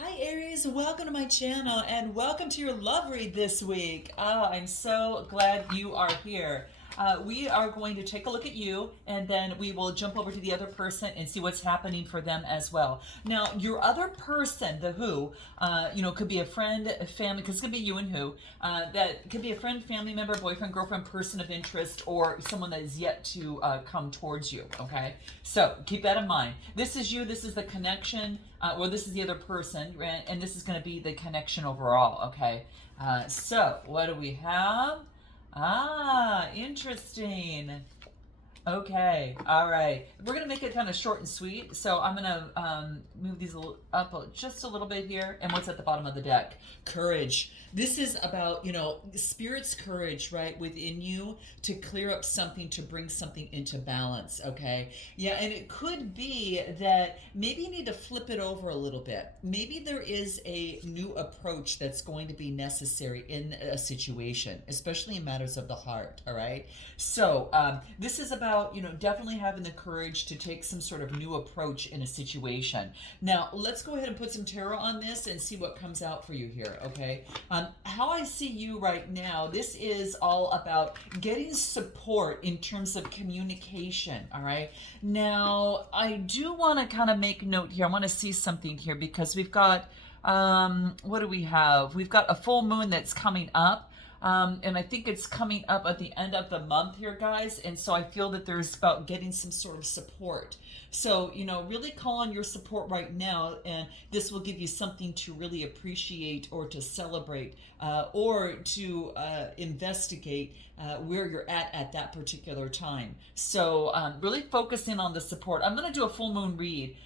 Hi Aries, welcome to my channel and welcome to your love read this week. I'm so glad you are here. We are going to take a look at you and then we will jump over to the other person and see what's happening for them as well. Now, your other person, the who, could be a friend, a family, because it could be you and who, that could be a friend, family member, boyfriend, girlfriend, person of interest, or someone that is yet to come towards you, okay? So keep that in mind. This is you, this is the connection, this is the other person, right? And this is going to be the connection overall, okay? So what do we have? Interesting. Okay, all right. We're gonna make it kind of short and sweet. So I'm gonna move these up just a little bit here. And what's at the bottom of the deck? Courage. This is about, Spirit's courage, right, within you to clear up something, to bring something into balance, okay? Yeah, and it could be that maybe you need to flip it over a little bit. Maybe there is a new approach that's going to be necessary in a situation, especially in matters of the heart, all right? So this is about, definitely having the courage to take some sort of new approach in a situation. Now, let's go ahead and put some tarot on this and see what comes out for you here, okay? How I see you right now, this is all about getting support in terms of communication, all right? Now, I do want to kind of make note here. I want to see something here because we've got, what do we have? We've got a full moon that's coming up. And I think it's coming up at the end of the month here, guys. And so I feel that there's about getting some sort of support. So, really call on your support right now, and this will give you something to really appreciate or to celebrate or to investigate where you're at that particular time. So really focus in on the support. I'm going to do a full moon read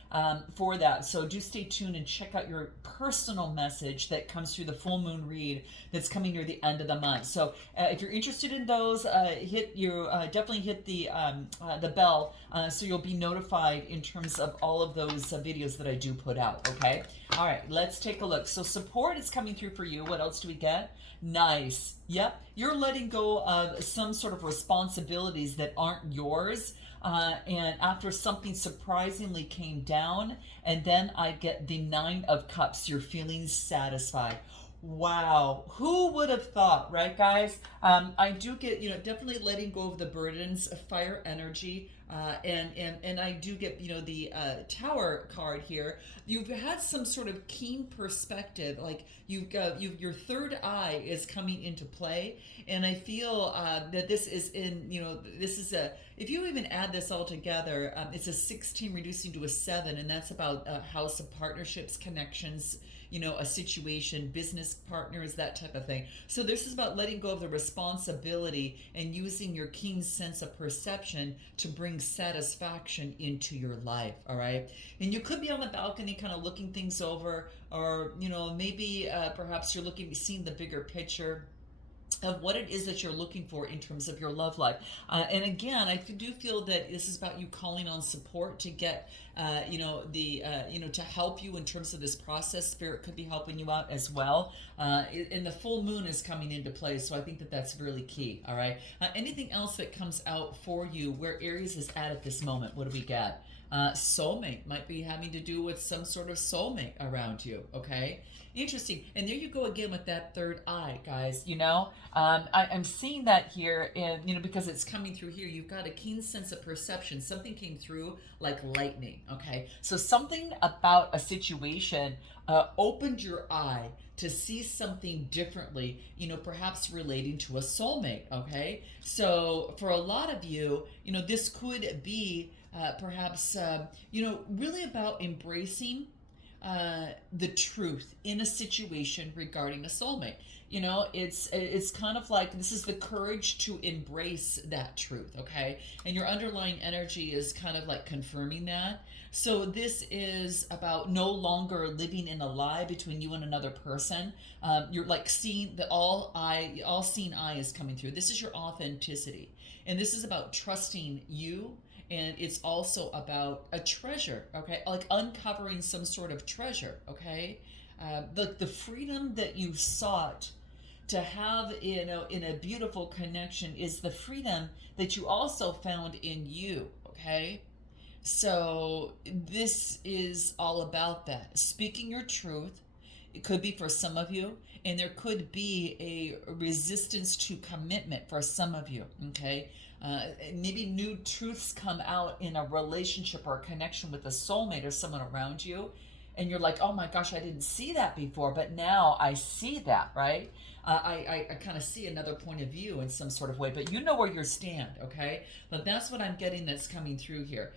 for that. So do stay tuned and check out your personal message that comes through the full moon read that's coming near the end of the month. So if you're interested in those, definitely hit the bell so you'll be notified in terms of all of those videos that I do put out. Okay. All right. Let's take a look. So support is coming through for you. What else do we get? Nice. Yep. You're letting go of some sort of responsibilities that aren't yours. And after something surprisingly came down, and then I get the 9 of Cups, you're feeling satisfied. Wow, who would have thought, right, guys? I do get, definitely letting go of the burdens, of fire energy, and I do get, the Tower card here. You've had some sort of keen perspective, like your third eye is coming into play, and I feel that this is this is if you even add this all together, it's a 16 reducing to a 7, and that's about house of partnerships, connections, a situation, business partners, that type of thing. So this is about letting go of the responsibility and using your keen sense of perception to bring satisfaction into your life, all right? And you could be on the balcony kind of looking things over, or, maybe perhaps you're seeing the bigger picture of what it is that you're looking for in terms of your love life. And again, I do feel that this is about you calling on support to get, to help you in terms of this process. Spirit could be helping you out as well. And the full moon is coming into play, so I think that that's really key, all right? Anything else that comes out for you, where Aries is at this moment? What do we get? Soulmate might be having to do with some sort of soulmate around you, okay? Interesting. And there you go again with that third eye, guys. I'm seeing that here, and because it's coming through here, you've got a keen sense of perception. Something came through like lightning, okay? So something about a situation opened your eye to see something differently, perhaps relating to a soulmate, okay? So for a lot of you, this could be perhaps, really about embracing the truth in a situation regarding a soulmate. It's kind of like this is the courage to embrace that truth, okay? And your underlying energy is kind of like confirming that. So this is about no longer living in a lie between you and another person. You're like seeing the all-seeing eye is coming through. This is your authenticity, and this is about trusting you. And it's also about a treasure, okay? Like uncovering some sort of treasure, okay? The freedom that you sought to have, in a beautiful connection is the freedom that you also found in you, okay? So this is all about that. Speaking your truth. It could be for some of you, and there could be a resistance to commitment for some of you, okay? Maybe new truths come out in a relationship or a connection with a soulmate or someone around you, and you're like, oh my gosh, I didn't see that before, but now I see that, right? I kind of see another point of view in some sort of way, but you know where you stand, okay? But that's what I'm getting that's coming through here.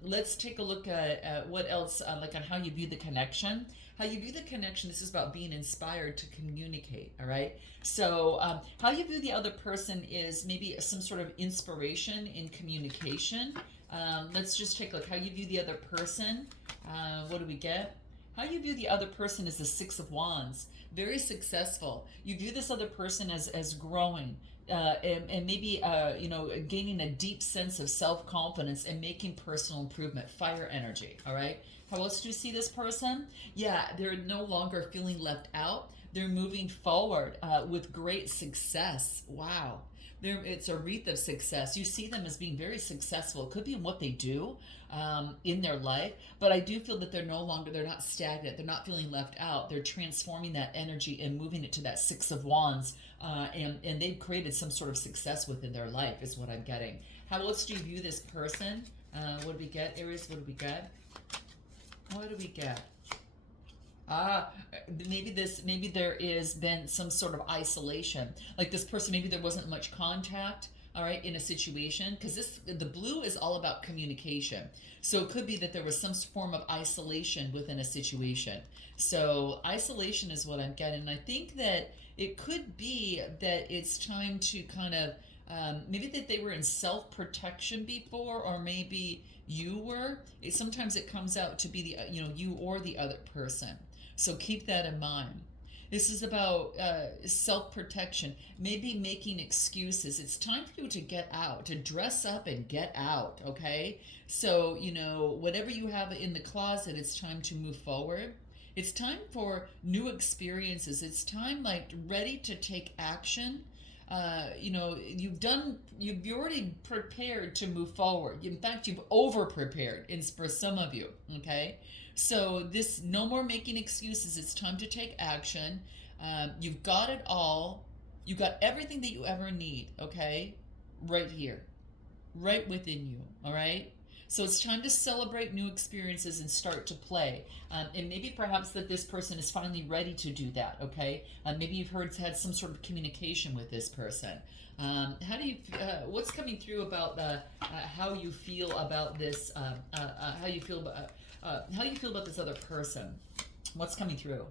Let's take a look at what else, like on how you view the connection. How you view the connection, this is about being inspired to communicate, all right? So how you view the other person is maybe some sort of inspiration in communication. Let's just take a look. How you view the other person. What do we get? How you view the other person is the Six of Wands. Very successful. You view this other person as growing. And maybe gaining a deep sense of self-confidence and making personal improvement. Fire energy, all right? How else do you see this person? Yeah, they're no longer feeling left out. They're moving forward with great success. Wow. It's a wreath of success. You see them as being very successful. It could be in what they do in their life, but I do feel that they're not stagnant. They're not feeling left out. They're transforming that energy and moving it to that Six of Wands, and they've created some sort of success within their life is what I'm getting. How else do you view this person? What do we get, Aries? What do we get? What do we get? Maybe there is been some sort of isolation. Like this person, maybe there wasn't much contact, all right, in a situation, because the blue is all about communication. So it could be that there was some form of isolation within a situation. So isolation is what I'm getting. And I think that it could be that it's time to kind of maybe that they were in self-protection before, or maybe you were. Sometimes it comes out to be the you or the other person. So keep that in mind. This is about self-protection, maybe making excuses. It's time for you to get out, to dress up and get out, okay? So, whatever you have in the closet, it's time to move forward. It's time for new experiences. It's time, like, ready to take action. You've already prepared to move forward. In fact, you've over-prepared for some of you, okay? So no more making excuses. It's time to take action. You've got it all. You've got everything that you ever need, okay? Right here, right within you, all right? So it's time to celebrate new experiences and start to play. And maybe perhaps that this person is finally ready to do that, okay? Maybe you've had some sort of communication with this person. What's coming through about how you feel about this, how you feel about this other person? What's coming through?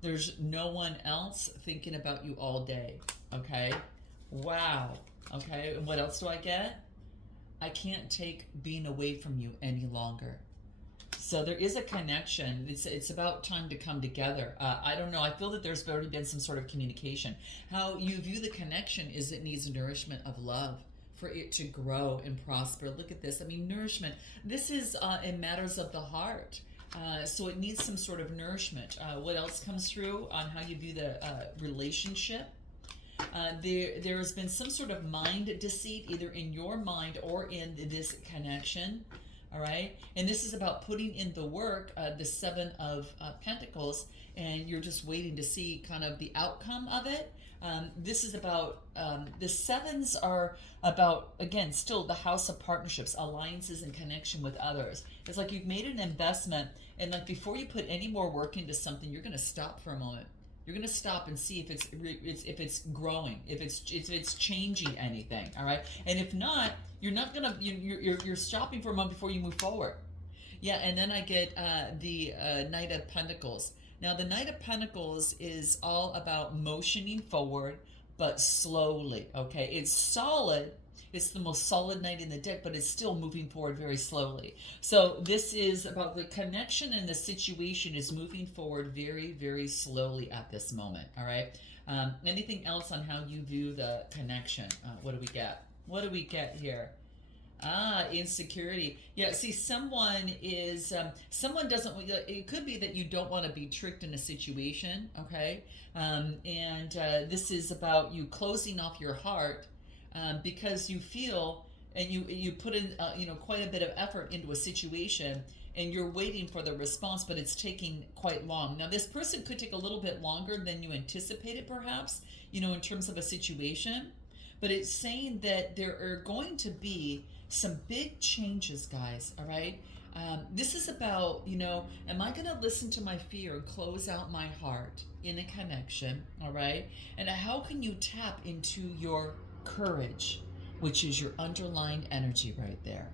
There's no one else thinking about you all day, okay? Wow, okay, and what else do I get? I can't take being away from you any longer. So there is a connection. It's about time to come together. I don't know. I feel that there's already been some sort of communication. How you view the connection is it needs nourishment of love for it to grow and prosper. Look at this. I mean, nourishment. This is in matters of the heart. So it needs some sort of nourishment. What else comes through on how you view the relationship? There has been some sort of mind deceit, either in your mind or in this connection, all right? And this is about putting in the work, the Seven of Pentacles, and you're just waiting to see kind of the outcome of it. This is about, the sevens are about, again, still the house of partnerships, alliances, and connection with others. It's like you've made an investment, and like before you put any more work into something, you're going to stop for a moment. You're going to stop and see if it's growing, if it's changing anything, all right? And if not, you're not going to, you're stopping for a moment before you move forward. Yeah, and then I get the Knight of Pentacles. Now, the Knight of Pentacles is all about motioning forward, but slowly, okay? It's solid. It's the most solid knight in the deck, but it's still moving forward very slowly. So this is about the connection, and the situation is moving forward very, very slowly at this moment, all right? Anything else on how you view the connection? What do we get? What do we get here? Insecurity. Yeah, see, someone doesn't, it could be that you don't want to be tricked in a situation, okay? This is about you closing off your heart because you feel and you put in quite a bit of effort into a situation, and you're waiting for the response, but it's taking quite long. Now this person could take a little bit longer than you anticipated, perhaps, in terms of a situation, but it's saying that there are going to be some big changes, guys. All right. This is about, am I going to listen to my fear and close out my heart in a connection? All right. And how can you tap into your courage, which is your underlying energy right there?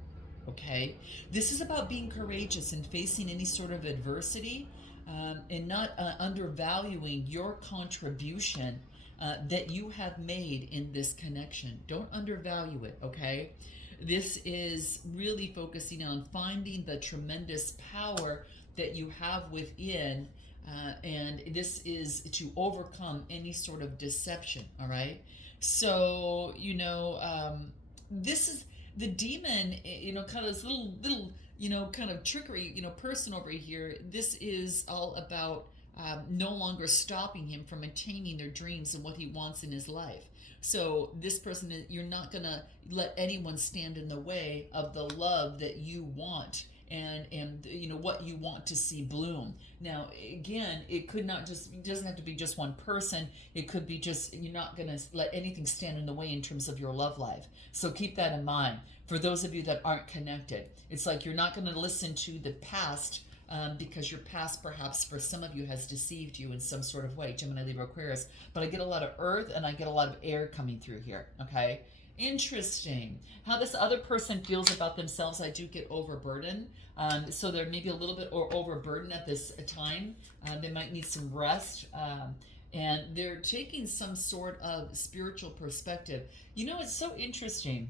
Okay. This is about being courageous and facing any sort of adversity, and not undervaluing your contribution that you have made in this connection. Don't undervalue it, okay? This is really focusing on finding the tremendous power that you have within, and this is to overcome any sort of deception, all right? So, this is the demon, kind of this little, kind of trickery, person over here. This is all about no longer stopping him from attaining their dreams and what he wants in his life. So this person, you're not going to let anyone stand in the way of the love that you want, and what you want to see bloom. Now again, it doesn't have to be just one person. It could be just, you're not going to let anything stand in the way in terms of your love life. So keep that in mind. For those of you that aren't connected, it's like you're not going to listen to the past, because your past perhaps for some of you has deceived you in some sort of way, Gemini, Libra, Aquarius. But I get a lot of earth and I get a lot of air coming through here, okay? Interesting. How this other person feels about themselves, I do get overburdened. So they're maybe a little bit overburdened at this time. They might need some rest. And they're taking some sort of spiritual perspective. It's so interesting,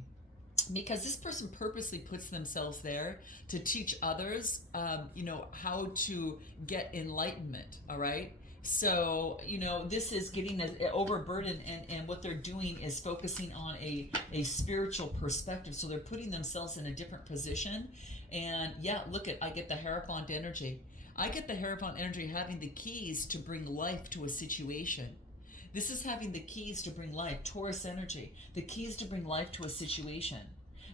because this person purposely puts themselves there to teach others, how to get enlightenment, all right? So, this is getting overburdened, and what they're doing is focusing on a spiritual perspective. So they're putting themselves in a different position. And yeah, I get the Hierophant energy. I get the Hierophant energy having the keys to bring life to a situation. This is having the keys to bring life, Taurus energy, the keys to bring life to a situation.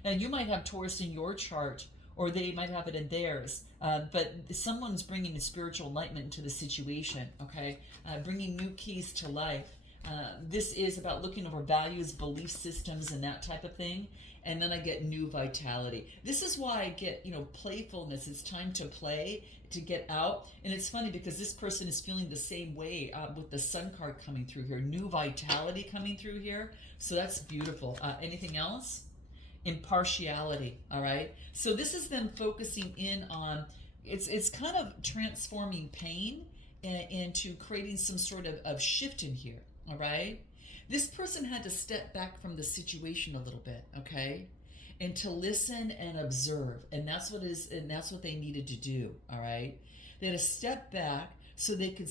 Now, you might have Taurus in your chart, or they might have it in theirs, but someone's bringing a spiritual enlightenment into the situation, okay? Bringing new keys to life. This is about looking over values, belief systems, and that type of thing. And then I get new vitality. This is why I get, playfulness. It's time to play, to get out. And it's funny because this person is feeling the same way with the Sun card coming through here. New vitality coming through here. So that's beautiful. Anything else? Impartiality, all right? So this is them focusing in on, it's kind of transforming pain into creating some sort of shift in here, all right? This person had to step back from the situation a little bit, okay? And to listen and observe, and that's what they needed to do, all right? They had to step back so they could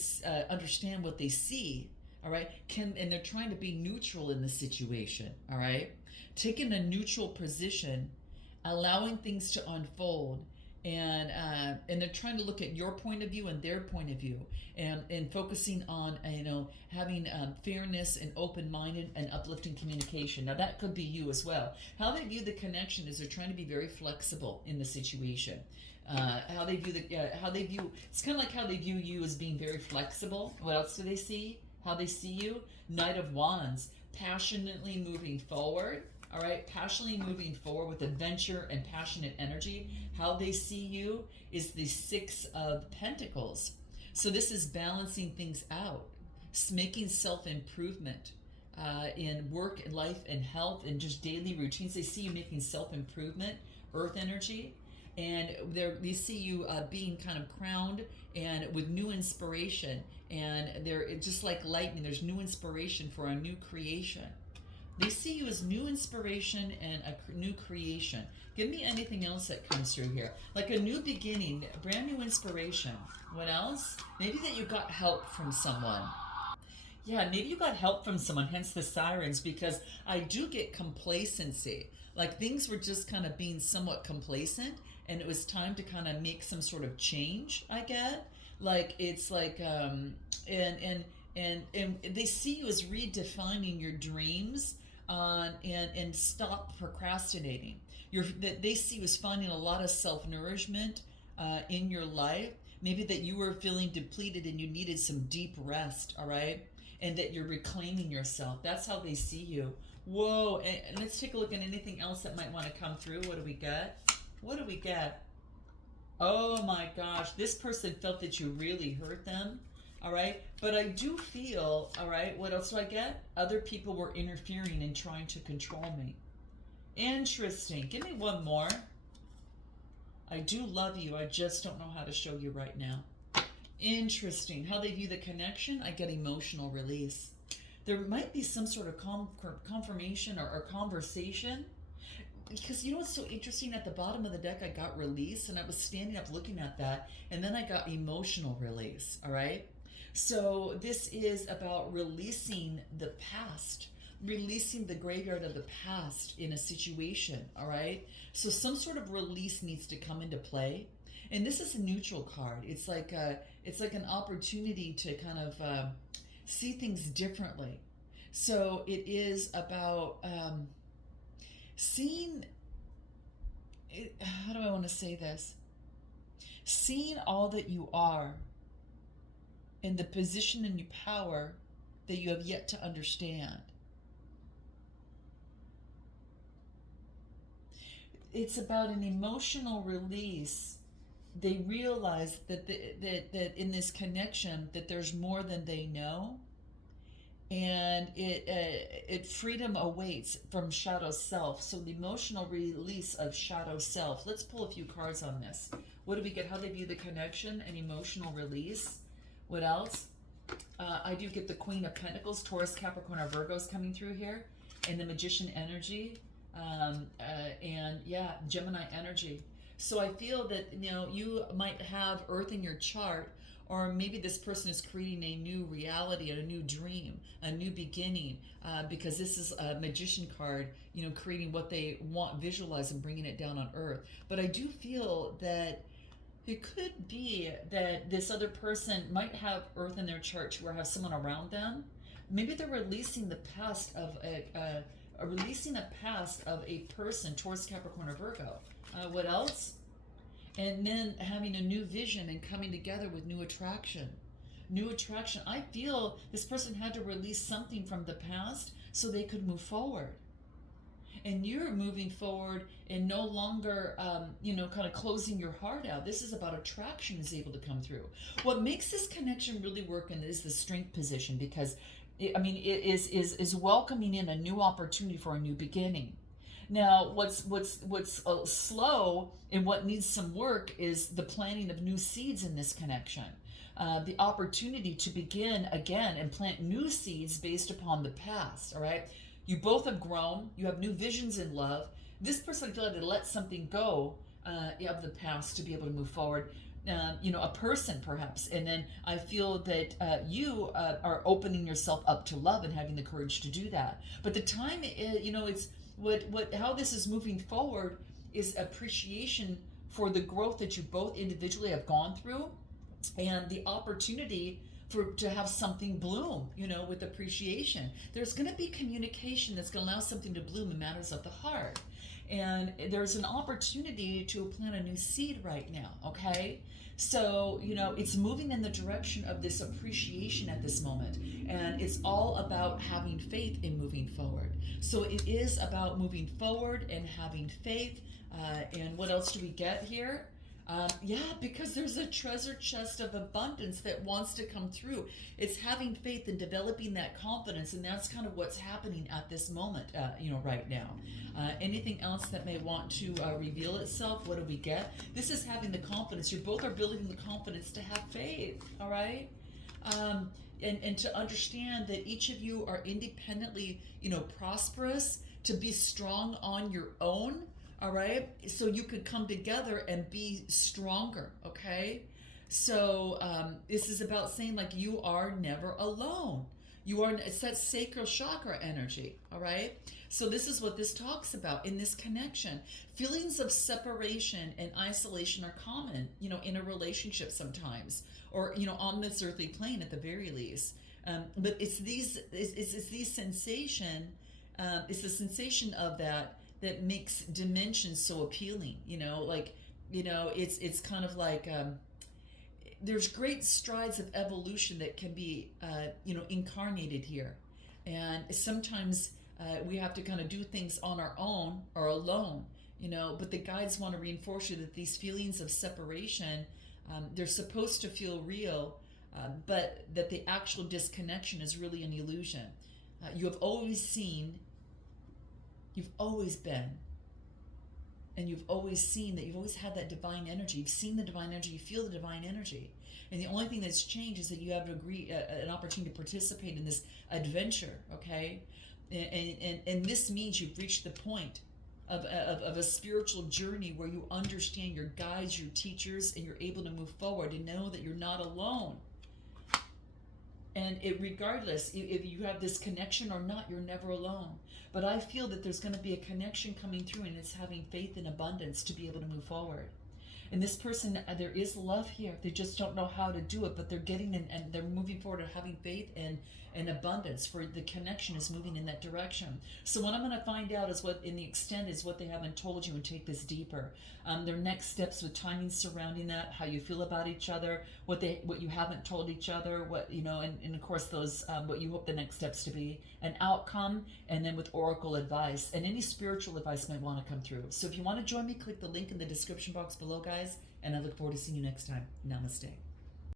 understand what they see, all right? And they're trying to be neutral in the situation, all right? Taking a neutral position, allowing things to unfold, and they're trying to look at your point of view and their point of view, and focusing on having fairness and open-minded and uplifting communication. Now that could be you as well. How they view the connection is they're trying to be very flexible in the situation. How they view it's kind of like how they view you as being very flexible. What else do they see? How they see you? Knight of Wands, passionately moving forward. All right, passionately moving forward with adventure and passionate energy. How they see you is the Six of Pentacles. So this is balancing things out, making self-improvement in work and life and health and just daily routines. They see you making self-improvement, Earth energy, and they see you being kind of crowned and with new inspiration. And they're just like lightning. There's new inspiration for a new creation. They see you as new inspiration and a new creation. Give me anything else that comes through here. Like a new beginning, brand new inspiration. What else? Maybe that you got help from someone. Yeah, maybe you got help from someone, hence the sirens, because I do get complacency. Like things were just kind of being somewhat complacent, and it was time to kind of make some sort of change, I get. Like, it's like, and they see you as redefining your dreams, and stop procrastinating. That they see you as finding a lot of self-nourishment in your life. Maybe that you were feeling depleted and you needed some deep rest, all right? And that you're reclaiming yourself. That's how they see you. Whoa, and let's take a look at anything else that might want to come through. What do we get? What do we get? Oh my gosh, this person felt that you really hurt them. All right, but I do feel, all right, what else do I get? Other people were interfering and trying to control me. Interesting. Give me one more. I do love you. I just don't know how to show you right now. Interesting. How they view the connection, I get emotional release. There might be some sort of confirmation or conversation. Because you know what's so interesting? At the bottom of the deck, I got release, and I was standing up looking at that, and then I got emotional release, all right? So this is about releasing the past, releasing the graveyard of the past in a situation, all right? So some sort of release needs to come into play. And this is a neutral card. It's like an opportunity to kind of see things differently. So it is about seeing, how do I want to say this? Seeing all that you are in the position and your power that you have yet to understand. It's about an emotional release. They realize that that in this connection that there's more than they know, and it freedom awaits from shadow self. So the emotional release of shadow self. Let's pull a few cards on this. What do we get? How they view the connection and emotional release. What else? I do get the Queen of Pentacles, Taurus, Capricorn, or Virgos coming through here, and the Magician energy, and yeah, Gemini energy. So I feel that, you know, you might have Earth in your chart, or maybe this person is creating a new reality, a new dream, a new beginning, because this is a Magician card, you know, creating what they want, visualize, and bringing it down on Earth. But I do feel that it could be that this other person might have Earth in their chart too, or have someone around them. Maybe they're releasing the past of releasing a past of a person, Taurus, Capricorn, or Virgo. What else? And then having a new vision and coming together with new attraction. New attraction. I feel this person had to release something from the past so they could move forward. And you're moving forward and no longer, kind of closing your heart out. This is about attraction is able to come through. What makes this connection really work is the strength position, because, it is welcoming in a new opportunity for a new beginning. Now, what's slow and what needs some work is the planting of new seeds in this connection. The opportunity to begin again and plant new seeds based upon the past, all right? You both have grown. You have new visions in love. This person felt to let something go of the past to be able to move forward. A person perhaps. And then I feel that you are opening yourself up to love and having the courage to do that. But the time, it's how this is moving forward is appreciation for the growth that you both individually have gone through, and the opportunity to have something bloom, with appreciation. There's going to be communication that's going to allow something to bloom in matters of the heart. And there's an opportunity to plant a new seed right now, okay? So, it's moving in the direction of this appreciation at this moment. And it's all about having faith in moving forward. So it is about moving forward and having faith. And what else do we get here? Because there's a treasure chest of abundance that wants to come through. It's having faith and developing that confidence, and that's kind of what's happening at this moment, right now. Anything else that may want to reveal itself? What do we get? This is having the confidence. You both are building the confidence to have faith, all right? And to understand that each of you are independently, prosperous, to be strong on your own. All right, so you could come together and be stronger, okay? So this is about saying, like, you are never alone. It's that sacral chakra energy, all right? So this is what this talks about in this connection. Feelings of separation and isolation are common, in a relationship sometimes, or, on this earthly plane at the very least. But it's these sensation It's the sensation of that that makes dimension so appealing. It's kind of like there's great strides of evolution that can be incarnated here, and sometimes we have to kind of do things on our own or alone. But the guides want to reinforce you that these feelings of separation, they're supposed to feel real, but that the actual disconnection is really an illusion. You have always seen, you've always been, and you've always seen that you've always had that divine energy. You've seen the divine energy, you feel the divine energy. And the only thing that's changed is that you have an opportunity to participate in this adventure, okay? And this means you've reached the point of a spiritual journey where you understand your guides, your teachers, and you're able to move forward and know that you're not alone. And regardless if you have this connection or not, you're never alone. But I feel that there's going to be a connection coming through, and it's having faith and abundance to be able to move forward. And this person, there is love here. They just don't know how to do it, but they're getting in, and they're moving forward and having faith and abundance, for the connection is moving in that direction. So what I'm going to find out is what in the extent is what they haven't told you, and take this deeper. Their next steps with timing surrounding that, how you feel about each other, what you haven't told each other, and of course those what you hope the next steps to be, an outcome, and then with oracle advice, and any spiritual advice might want to come through. So if you want to join me, click the link in the description box below, guys, and I look forward to seeing you next time. Namaste.